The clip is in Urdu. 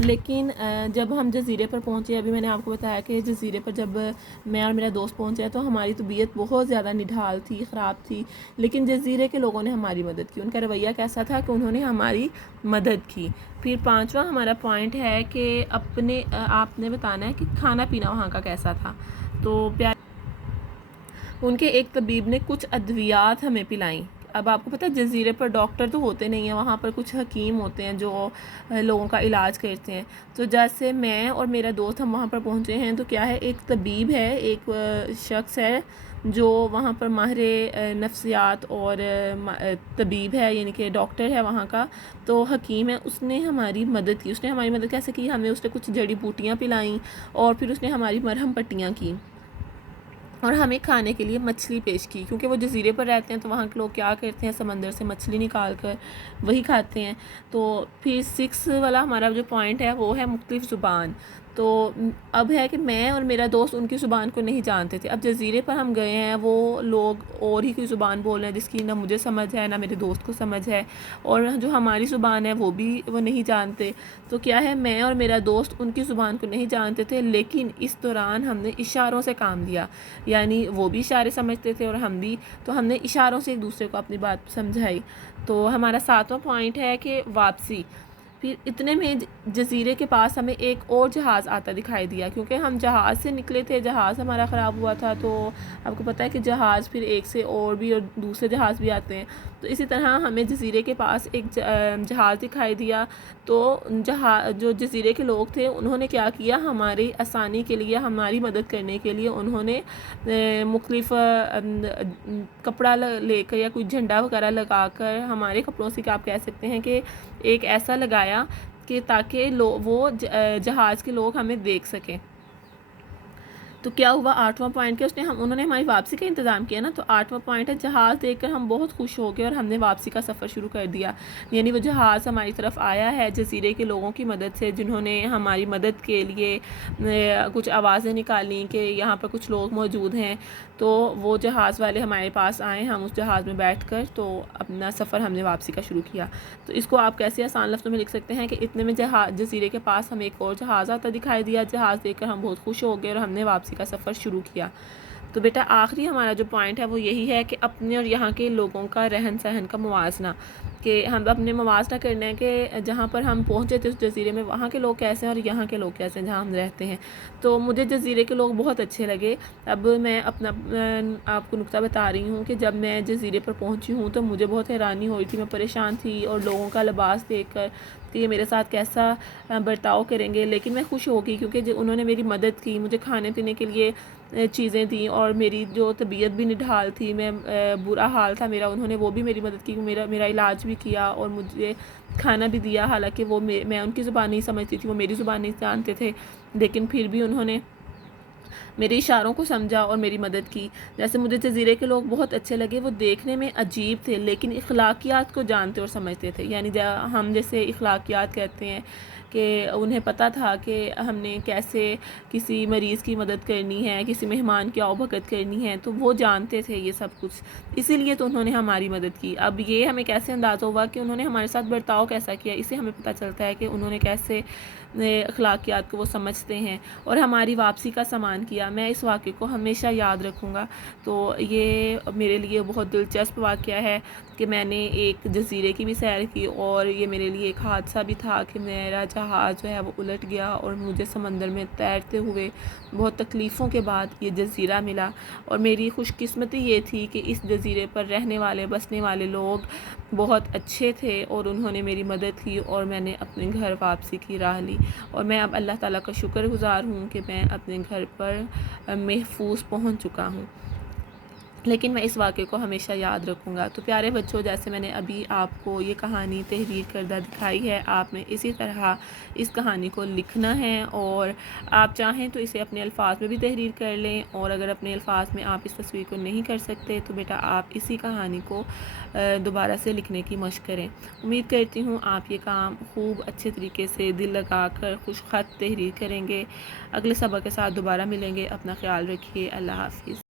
لیکن جب ہم جزیرے پر پہنچے، ابھی میں نے آپ کو بتایا کہ جزیرے پر جب میں اور میرا دوست پہنچے تو ہماری طبیعت بہت زیادہ نڈھال تھی، خراب تھی، لیکن جزیرے کے لوگوں نے ہماری مدد کی۔ ان کا رویہ کیسا تھا کہ انہوں نے ہماری مدد کی۔ پھر 5واں ہمارا پوائنٹ ہے کہ آپ نے بتانا ہے کہ کھانا پینا وہاں کا کیسا تھا۔ تو ان کے ایک طبیب نے کچھ ادویات ہمیں پلائیں۔ اب آپ کو پتہ ہے جزیرے پر ڈاکٹر تو ہوتے نہیں ہیں، وہاں پر کچھ حکیم ہوتے ہیں جو لوگوں کا علاج کرتے ہیں۔ تو جیسے میں اور میرا دوست ہم وہاں پر پہنچے ہیں تو کیا ہے، ایک طبیب ہے، ایک شخص ہے جو وہاں پر ماہر نفسیات اور طبیب ہے، یعنی کہ ڈاکٹر ہے وہاں کا، تو حکیم ہے، اس نے ہماری مدد کی۔ اس نے ہماری مدد کیسے کی؟ اس نے کچھ جڑی بوٹیاں پلائیں اور پھر اس نے ہماری مرہم پٹیاں کی اور ہمیں کھانے کے لیے مچھلی پیش کی، کیونکہ وہ جزیرے پر رہتے ہیں تو وہاں کے لوگ کیا کرتے ہیں، سمندر سے مچھلی نکال کر وہی کھاتے ہیں۔ تو پھر 6 والا ہمارا جو پوائنٹ ہے وہ ہے مختلف زبان۔ تو اب ہے کہ میں اور میرا دوست ان کی زبان کو نہیں جانتے تھے۔ اب جزیرے پر ہم گئے ہیں، وہ لوگ اور ہی کوئی زبان بول رہے ہیں جس کی نہ مجھے سمجھ ہے نہ میرے دوست کو سمجھ ہے، اور جو ہماری زبان ہے وہ نہیں جانتے۔ تو کیا ہے، میں اور میرا دوست ان کی زبان کو نہیں جانتے تھے، لیکن اس دوران ہم نے اشاروں سے کام لیا، یعنی وہ بھی اشارے سمجھتے تھے اور ہم بھی، تو ہم نے اشاروں سے ایک دوسرے کو اپنی بات سمجھائی۔ تو ہمارا 7واں پوائنٹ ہے کہ واپسی۔ پھر اتنے میں جزیرے کے پاس ہمیں ایک اور جہاز آتا دکھائی دیا، کیونکہ ہم جہاز سے نکلے تھے، جہاز ہمارا خراب ہوا تھا۔ تو آپ کو پتہ ہے کہ جہاز پھر ایک سے اور دوسرے جہاز بھی آتے ہیں، تو اسی طرح ہمیں جزیرے کے پاس ایک جہاز دکھائی دیا۔ تو جو جزیرے کے لوگ تھے انہوں نے کیا کیا، ہماری آسانی کے لیے، ہماری مدد کرنے کے لیے انہوں نے مختلف کپڑا لے کر یا کوئی جھنڈا وغیرہ لگا کر، ہمارے کپڑوں سے آپ کہہ سکتے ہیں کہ ایک ایسا لگایا کہ تاکہ وہ جہاز کے لوگ ہمیں دیکھ سکیں۔ تو کیا ہوا 8واں پوائنٹ کہ انہوں نے ہماری واپسی کا انتظام کیا نا۔ تو 8واں پوائنٹ ہے جہاز دیکھ کر ہم بہت خوش ہو گئے اور ہم نے واپسی کا سفر شروع کر دیا، یعنی وہ جہاز ہماری طرف آیا ہے جزیرے کے لوگوں کی مدد سے، جنہوں نے ہماری مدد کے لیے کچھ آوازیں نکالیں کہ یہاں پر کچھ لوگ موجود ہیں۔ تو وہ جہاز والے ہمارے پاس آئے، ہم اس جہاز میں بیٹھ کر تو اپنا سفر ہم نے واپسی کا شروع کیا۔ تو اس کو آپ کیسے آسان لفظوں میں لکھ سکتے ہیں کہ اتنے میں جزیرے کے پاس ہمیں ایک اور جہاز آتا دکھائی دیا، جہاز دیکھ کر ہم بہت خوش ہو گئے اور ہم نے واپسی کا سفر شروع کیا۔ تو بیٹا آخری ہمارا جو پوائنٹ ہے وہ یہی ہے کہ اپنے اور یہاں کے لوگوں کا رہن سہن کا موازنہ، کہ ہم اپنے موازنہ کرنا ہے کہ جہاں پر ہم پہنچے تھے اس جزیرے میں وہاں کے لوگ کیسے ہیں اور یہاں کے لوگ کیسے ہیں جہاں ہم رہتے ہیں۔ تو مجھے جزیرے کے لوگ بہت اچھے لگے۔ اب میں اپنا آپ کو نقطہ بتا رہی ہوں کہ جب میں جزیرے پر پہنچی ہوں تو مجھے بہت حیرانی ہوئی تھی، میں پریشان تھی، اور لوگوں کا لباس دیکھ کر کہ یہ میرے ساتھ کیسا برتاؤ کریں گے، لیکن میں خوش ہو گئی کیونکہ انہوں نے میری مدد کی، مجھے کھانے پینے کے لیے چیزیں دیں، اور میری جو طبیعت بھی نڈھال تھی، میں برا حال تھا میرا، انہوں نے وہ بھی میری مدد کی، میرا علاج بھی کیا اور مجھے کھانا بھی دیا، حالانکہ وہ میں ان کی زبان نہیں سمجھتی تھی، وہ میری زبان نہیں جانتے تھے، لیکن پھر بھی انہوں نے میرے اشاروں کو سمجھا اور میری مدد کی۔ جیسے مجھے جزیرے کے لوگ بہت اچھے لگے، وہ دیکھنے میں عجیب تھے لیکن اخلاقیات کو جانتے اور سمجھتے تھے، یعنی ہم جیسے اخلاقیات کہتے ہیں کہ انہیں پتہ تھا کہ ہم نے کیسے کسی مریض کی مدد کرنی ہے، کسی مہمان کی آؤبھگت کرنی ہے، تو وہ جانتے تھے یہ سب کچھ، اسی لیے تو انہوں نے ہماری مدد کی۔ اب یہ ہمیں کیسے اندازہ ہوا کہ انہوں نے ہمارے ساتھ برتاؤ کیسا کیا، اسے ہمیں پتہ چلتا ہے کہ انہوں نے کیسے اخلاقیات کو وہ سمجھتے ہیں اور ہماری واپسی کا سامان کیا۔ میں اس واقعے کو ہمیشہ یاد رکھوں گا۔ تو یہ میرے لیے بہت دلچسپ واقعہ ہے کہ میں نے ایک جزیرے کی بھی سیر کی، اور یہ میرے لیے ایک حادثہ بھی تھا کہ میرا جہاز جو ہے وہ الٹ گیا اور مجھے سمندر میں تیرتے ہوئے بہت تکلیفوں کے بعد یہ جزیرہ ملا، اور میری خوش قسمتی یہ تھی کہ اس جزیرے پر رہنے والے بسنے والے لوگ بہت اچھے تھے اور انہوں نے میری مدد کی اور میں نے اپنے گھر واپسی کی راہ لی، اور میں اب اللہ تعالیٰ کا شکر گزار ہوں کہ میں اپنے گھر پر محفوظ پہنچ چکا ہوں۔ لیکن میں اس واقعے کو ہمیشہ یاد رکھوں گا۔ تو پیارے بچوں، جیسے میں نے ابھی آپ کو یہ کہانی تحریر کردہ دکھائی ہے، آپ نے اسی طرح اس کہانی کو لکھنا ہے، اور آپ چاہیں تو اسے اپنے الفاظ میں بھی تحریر کر لیں، اور اگر اپنے الفاظ میں آپ اس تصویر کو نہیں کر سکتے تو بیٹا آپ اسی کہانی کو دوبارہ سے لکھنے کی مشق کریں۔ امید کرتی ہوں آپ یہ کام خوب اچھے طریقے سے دل لگا کر خوش خط تحریر کریں گے۔ اگلے سبق کے ساتھ دوبارہ ملیں گے۔ اپنا خیال رکھیے۔ اللہ حافظ۔